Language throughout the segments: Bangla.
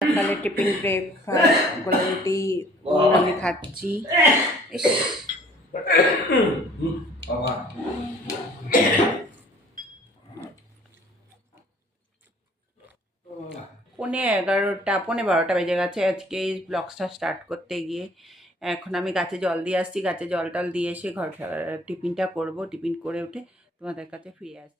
সকালে টিফিন ব্রেকফাস্ট গোলা রুটি আমি খাচ্ছি পনে এগারোটা, পৌনে বারোটা বেজে গেছে। আজকে এই ব্লগসটা স্টার্ট করতে গিয়ে এখন আমি গাছে জল দিয়ে আসছি। গাছে জল টল দিয়ে এসে ঘর টিফিনটা করব। টিফিন করে উঠে তোমাদের কাছে ফিরে আসছি।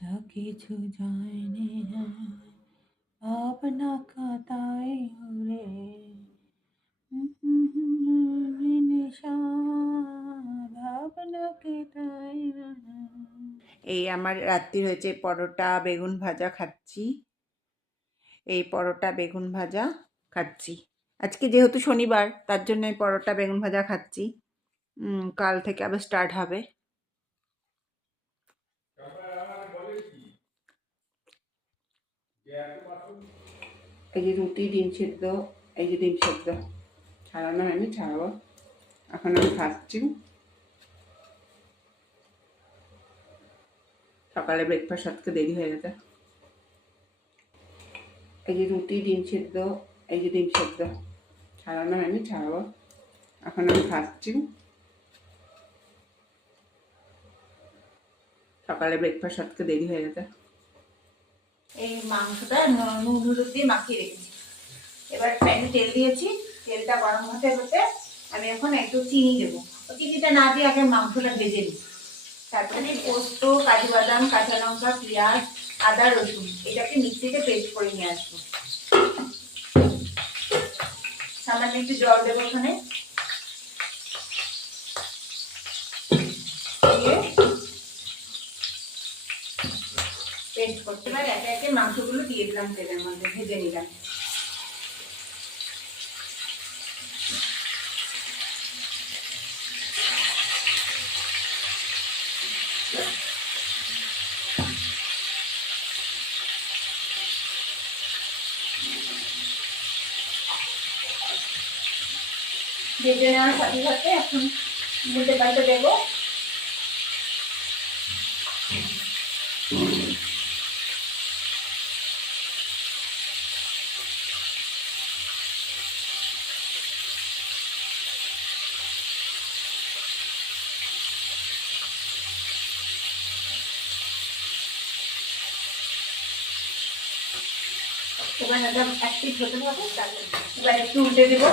যা কিছু যায়নি উড়ে ভাবনা কেটাই এই আমার রাত্রি হয়েছে, পরোটা, বেগুন ভাজা খাচ্ছি। এই পরোটা, বেগুন ভাজা খাচ্ছি। আজকে যেহেতু শনিবার, তার জন্য এই পরোটা, বেগুন ভাজা খাচ্ছি। কাল থেকে আবার স্টার্ট হবে। এই রুটি, ডিম সেদ্ধ, এই যে ডিম সেদ্ধ। ছাড়ানো হয়নি, ছাড়াবো। এখন আমি খাচ্ছি। সকালে ব্রেকফাস্ট আজকে দেরি হয়ে গেছে। এই যে রুটি, ডিম সেদ্ধ, এই যে ডিম সেদ্ধ। ছাড়ানো হয়নি, ছাড়াবো। এখন আমি খাচ্ছি। সকালে ব্রেকফাস্ট আজকে দেরি হয়ে গেছে। এই মাংসটা নুন হলুদ দিয়ে মাখিয়ে রেখেছি। এবার প্যানে তেল দিয়েছি, তেলটা গরম হতে হতে আমি এখন একটু চিনি দেবো। চিনিটা না দিয়ে আগে মাংসটা ভেজে নিই। তারপরে পোস্ত, কাজু বাদাম, কাঁচা লঙ্কা, পেঁয়াজ, আদা, রসুন এটাকে মিক্সিতে পেস্ট করে নিয়ে আসব। সামান্য একটু জল দেবো ওখানে দিয়ে পেস্ট করতে এবার একে একে মাংসগুলো দিয়ে দিলাম তেলের মধ্যে, ভেজে নিলাম। ভেজে নেওয়ার সাথে সাথে এখন মুদ্রে পাল্টে দেবো। এবার অ্যাক্টিভ হতে হবে তারপর এবার একটু উল্টে দেবো।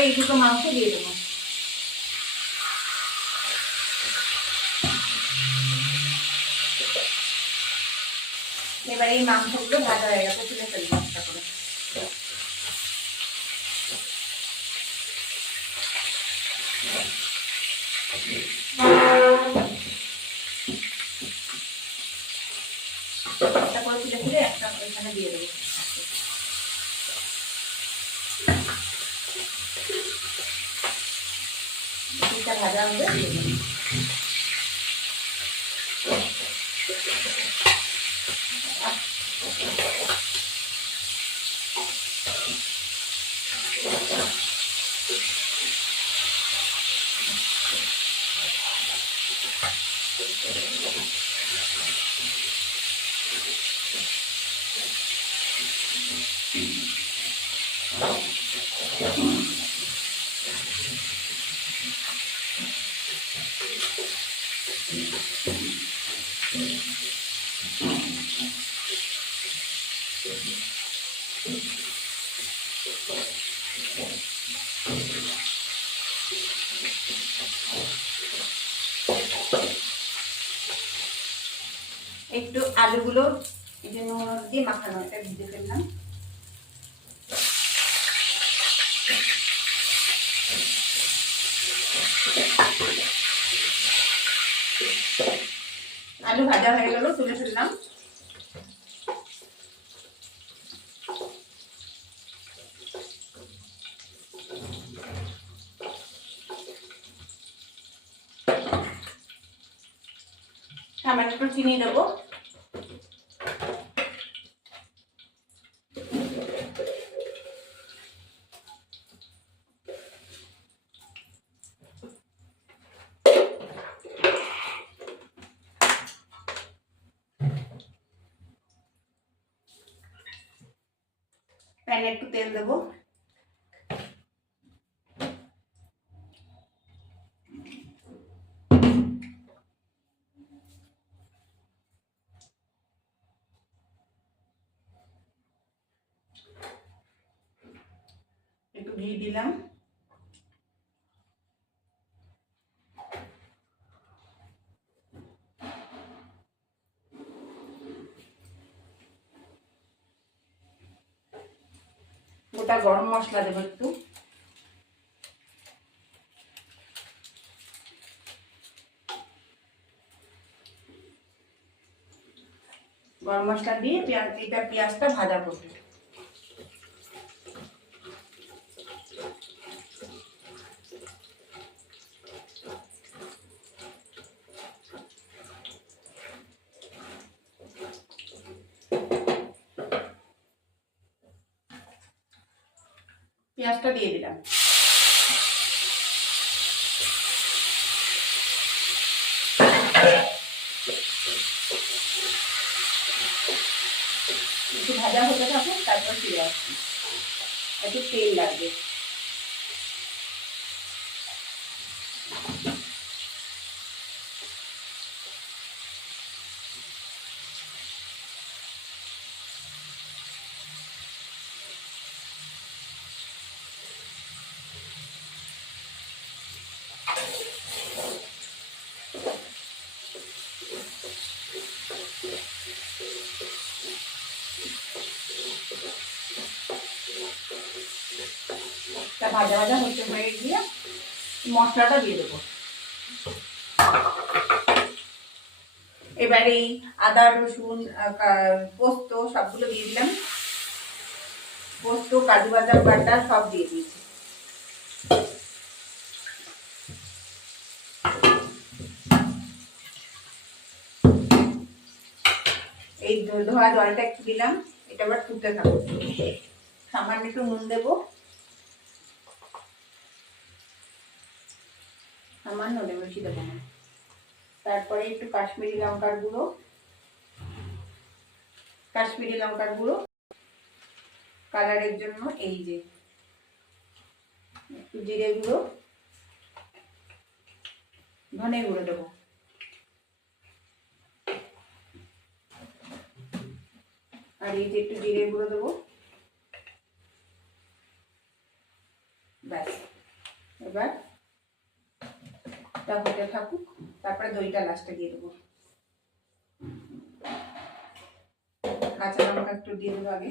তারপরে এই দুটো মাংস দিয়ে দেবো। এবার এই মাংসগুলো ভাজা হয়ে গেছে, তুলে ফেলব একটা করে। একটা করে তুলে তুলে একটা এখানে দিয়ে দেবো। এটা ভাজা হবে দিয়ে দেবো। একটু আলুগুলো এই যে নুন হলুদ দিয়ে মাখানো এটা ভিজে ফেললাম আলু ভাজা হয়ে গেল তুলে ফেললাম। সামান্য একটু চিনি দেবো। প্যানে একটু তেল দেবো। একটু ঘি দিলাম। গোটা গরম মশলা দেবো একটু। গরম মশলা দিয়ে পেঁয়াজ এটা পেঁয়াজটা ভাজা করব। পেঁয়াজটা দিয়ে দিলাম। একটু ভাজা হতে থাকুক তারপর ফিরে আসছি। একটু তেল লাগবে। ভাজা ভাজা হতে হয়ে গিয়ে মশলাটা দিয়ে দেবো। এবারে এই আদা, রসুন পোস্ত সবগুলো দিয়ে দিলাম। পোস্ত, কাজু বাদাম বাটা সব দিয়ে দিয়েছি। এই ধোয়া জলটা একটু দিলাম, এটা আবার ফুটতে থাকবে সামান্য একটু নুন দেবো। সামান্য দেবো বেশি দেবো তারপরে একটু কাশ্মীরি লঙ্কার গুঁড়ো। কাশ্মীরি লঙ্কার গুঁড়ো। কালারের জন্য এই যে, একটু জিরে গুঁড়ো। ধনে গুঁড়ো দেবো। আর এই যে একটু জিরে গুঁড়ো দেবো ব্যাস এবার তা হতে থাকুক, তারপরে দইটা লাস্টে দিয়ে দেবো। কাঁচা লঙ্কা একটু দিয়ে দেবো আগে।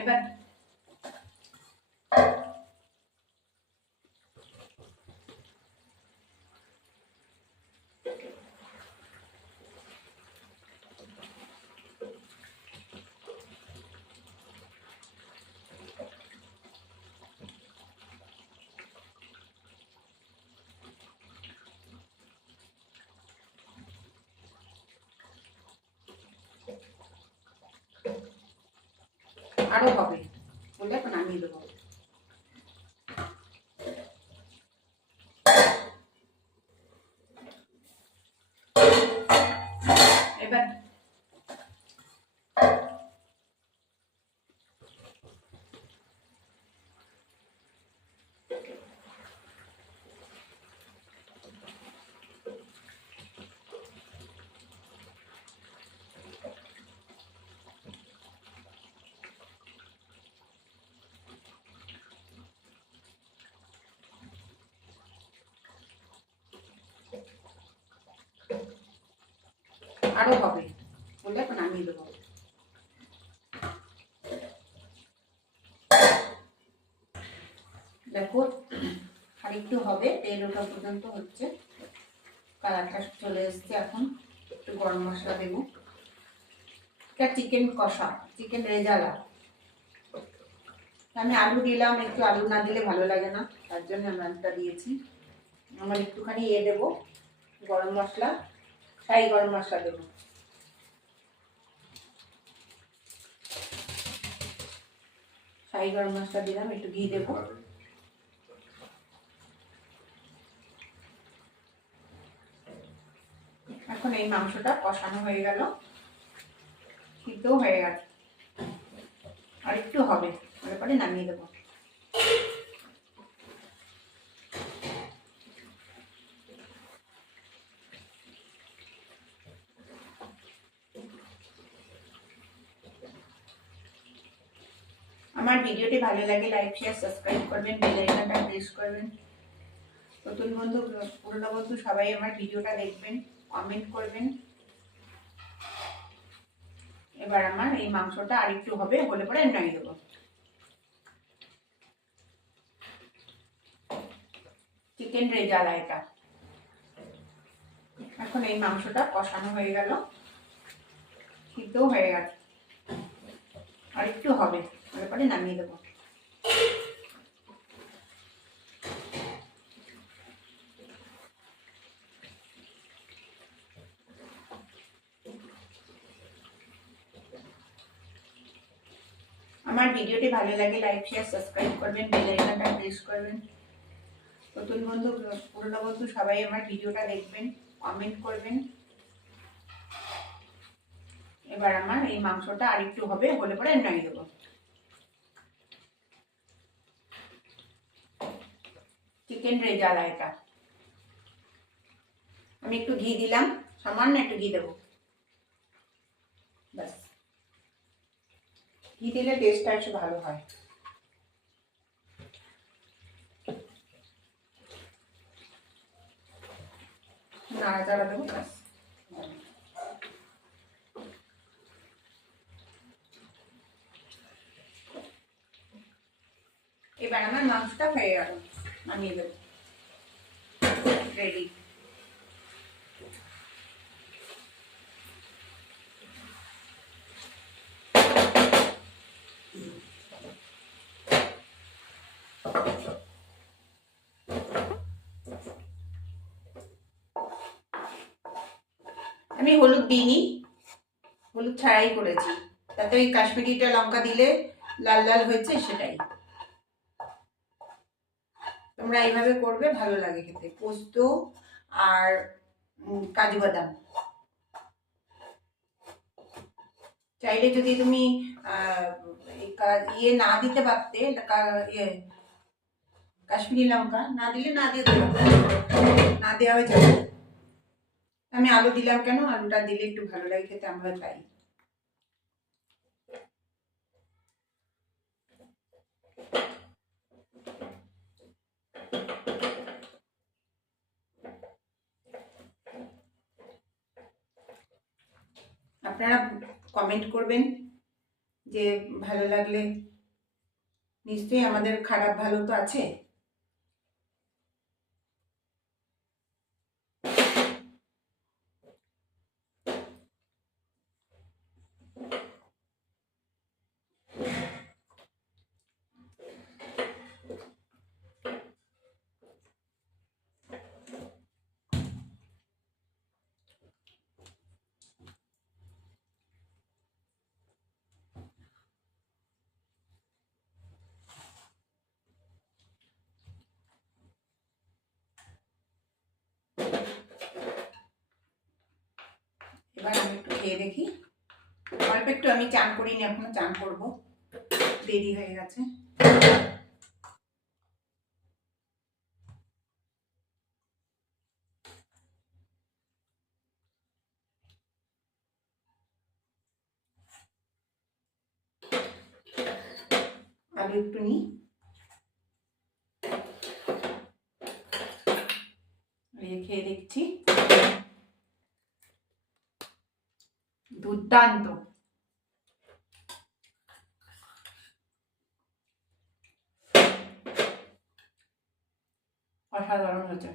এবার আরও হবে বলে এখন নামিয়ে দেবো এবার আরও হবে। বলে এখন নামিয়ে দেবো। দেখো আর একটু হবে, তেল ওঠা পর্যন্ত হচ্ছে। কালারটা চলে এসছে এখন, একটু গরম মশলা দেবো। এটা চিকেন কষা, চিকেন রেজালা। আমি আলু দিলাম, একটু আলু না দিলে ভালো লাগে না, তার জন্য আমি আলুটা দিয়েছি। আমার একটুখানি ইয়ে দেবো, গরম মশলা। শাহি গরম মশলা দেবো। শাহি গরম মশলা দিলাম, একটু ঘি দেবো। এখন এই মাংসটা কষানো হয়ে গেল। সিদ্ধ হয়ে গেল আর একটু হবে, তারপরে নামিয়ে দেবো আমার ভিডিওটি ভালো লাগে লাইক শেয়ার সাবস্ক্রাইব করবেন বেল আইকনটা প্রেস করবেন। নতুন বন্ধু, পুরনো বন্ধু সবাই আমার ভিডিওটা দেখবেন কমেন্ট করবেন। এবার আমার এই মাংসটা আরেকটু হবে হলে পরে নামিয়ে দেবো। চিকেন রেজালা এটা। এখন এই মাংসটা কষানো হয়ে গেল। সিদ্ধ হয়ে গেল আর একটু হবে। তারপরে নামিয়ে দেবো আমার ভিডিওটি ভালো লাগে লাইক শেয়ার সাবস্ক্রাইব করবেন বেল আইকনটা প্রেস করবেন। নতুন বন্ধু, পুরনো বন্ধু সবাই আমার ভিডিওটা দেখবেন কমেন্ট করবেন। এবার আমার এই মাংসটা আরেকটু হবে, হলে পরে নামিয়ে দেবো। চিকেন রেজালা এটা। আমি একটু ঘি দিলাম, সামান্য একটু ঘি দেবো। ব্যাস। ঘি দিলে টেস্টটা একটু ভালো হয়। নাড়াচাড়া দেবো এবার আমার মাংসটা হয়ে গেল। নামিয়ে দেবো আমি হলুদ দিইনি হলুদ ছাড়াই করেছি। তাতে ওই কাশ্মীরিটা লঙ্কা দিলে লাল লাল হয়েছে সেটাই। তোমরা এইভাবে করবে, ভালো লাগে খেতে। পোস্ত আর কাজু বাদাম। চাইলে যদি তুমি ইয়ে না দিতে পারতে ইয়ে কাশ্মীরি লঙ্কা, না দিলে না দিয়ে না দেওয়া হয়ে যাবে। আমি আলু দিলাম কেন? আলুটা দিলে একটু ভালো লাগে, খেতে আমরা তাই। আপনারা কমেন্ট করবেন যে ভালো লাগলে। নিশ্চয়ই আমাদের খারাপ ভালো তো আছে। এবার আমি একটু খেয়ে দেখি। অল্প একটু আমি চান করিনি, এখনও চান করব। দেরি হয়ে গেছে। আলু একটু নিই। খেয়ে দেখছি। দুর্দান্ত অসাধারণ হয়েছে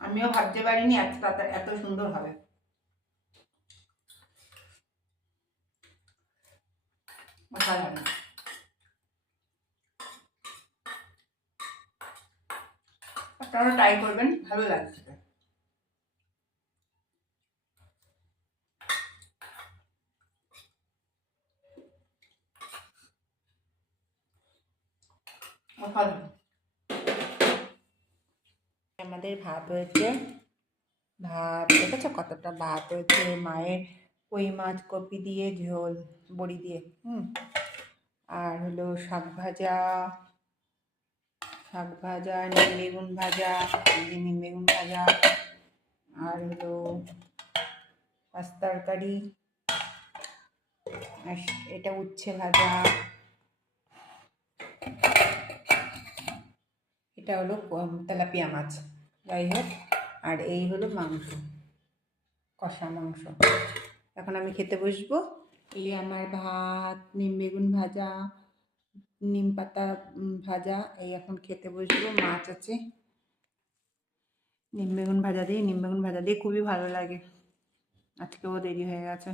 আমিও ভাবতে পারিনি এত এত সুন্দর হবে অসাধারণ আপনারা ট্রাই করবেন ভালো লাগছে। আমাদের ভাত হয়েছে। ভাত, দেখেছ কতটা ভাত হয়েছে? মায়ের কই মাছ কপি দিয়ে, ঝোল, বড়ি দিয়ে, হুম। আর হলো শাক ভাজা শাক ভাজা, নিম বেগুন ভাজা নিম বেগুন ভাজা, আর হলো পাঁচ তরকারি আর এটা উচ্ছে ভাজা। এটা হলো তেলাপিয়া মাছ, যাই হোক। আর এই হলো মাংস, কষা মাংস। এখন আমি খেতে বসবো। এই আমার ভাত, নিম বেগুন ভাজা নিম পাতা ভাজা, এই এখন খেতে বসবো। মাছ আছে। নিম বেগুন ভাজা দিয়ে নিম বেগুন ভাজা দিয়ে খুবই ভালো লাগে। আজকেও দেরি হয়ে গেছে।